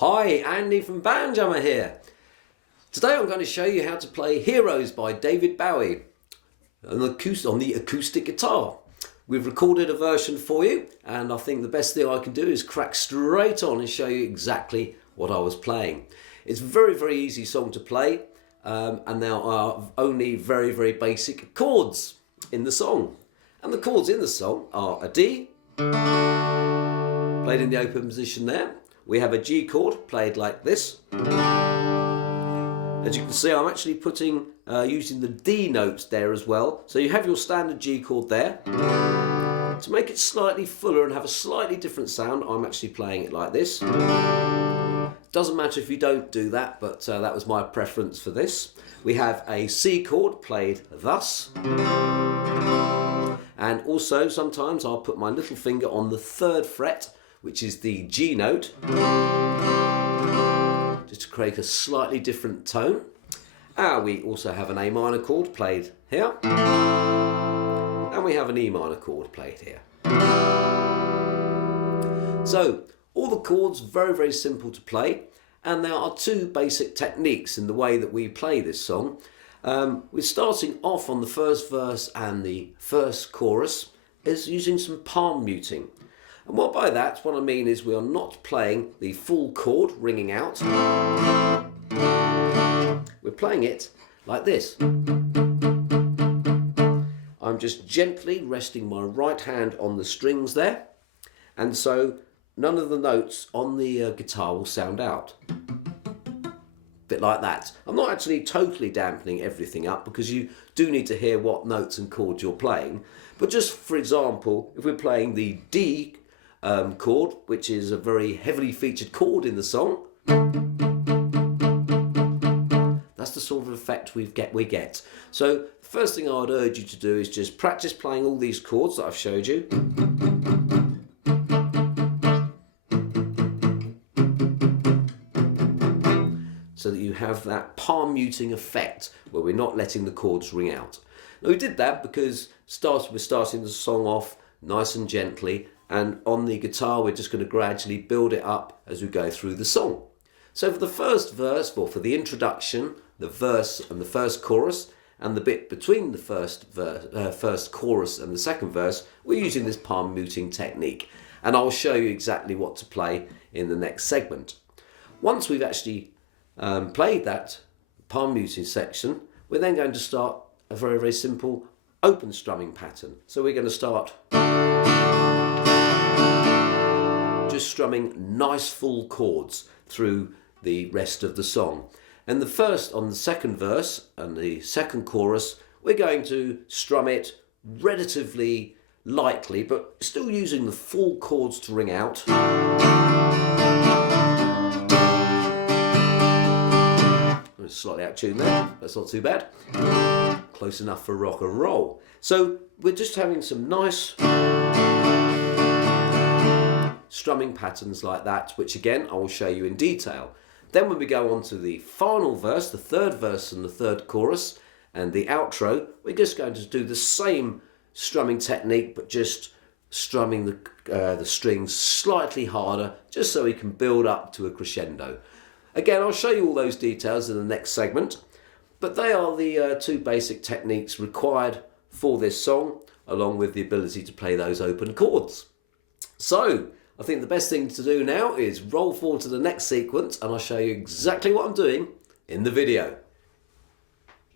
Hi, Andy from Bandjammer here. Today I'm going to show you how to play Heroes by David Bowie on the acoustic guitar. We've recorded a version for you, and I think the best thing I can do is crack straight on and show you exactly what I was playing. It's a very easy song to play, and there are only very basic chords in the song. And the chords in the song are a D, played in the open position there. We have a G chord played like this. As you can see, I'm actually using the D notes there as well. So you have your standard G chord there. To make it slightly fuller and have a slightly different sound, I'm actually playing it like this. Doesn't matter if you don't do that, but that was my preference for this. We have a C chord played thus. And also sometimes I'll put my little finger on the 3rd fret, which is the G note, just to create a slightly different tone. We also have an A minor chord played here, and we have an E minor chord played here. So all the chords very simple to play, and there are 2 basic techniques in the way that we play this song. We're starting off on the first verse and the first chorus is using some palm muting. And what I mean is we are not playing the full chord ringing out. We're playing it like this. I'm just gently resting my right hand on the strings there, and so none of the notes on the guitar will sound out. Bit like that. I'm not actually totally dampening everything up because you do need to hear what notes and chords you're playing. But just for example, if we're playing the D chord, which is a very heavily featured chord in the song, that's the sort of effect we get. So the first thing I would urge you to do is just practice playing all these chords that I've showed you. So that you have that palm muting effect where we're not letting the chords ring out. Now we did that because we're starting the song off nice and gently, and on the guitar we're just going to gradually build it up as we go through the song. So for the first verse, or for the introduction, the verse and the first chorus, and the bit between the first chorus and the second verse, we're using this palm muting technique, and I'll show you exactly what to play in the next segment. Once we've actually played that palm muting section, we're then going to start a very simple open strumming pattern. So we're going to start just strumming nice full chords through the rest of the song. And on the second verse and the second chorus, we're going to strum it relatively lightly, but still using the full chords to ring out. Slightly out of tune there, that's not too bad. Close enough for rock and roll. So we're just having some nice strumming patterns like that, which again I will show you in detail. Then when we go on to the final verse, the 3rd verse and the 3rd chorus and the outro, we're just going to do the same strumming technique, but just strumming the strings slightly harder, just so we can build up to a crescendo. Again, I'll show you all those details in the next segment, but they are the 2 basic techniques required for this song, along with the ability to play those open chords. So I think the best thing to do now is roll forward to the next sequence, and I'll show you exactly what I'm doing in the video.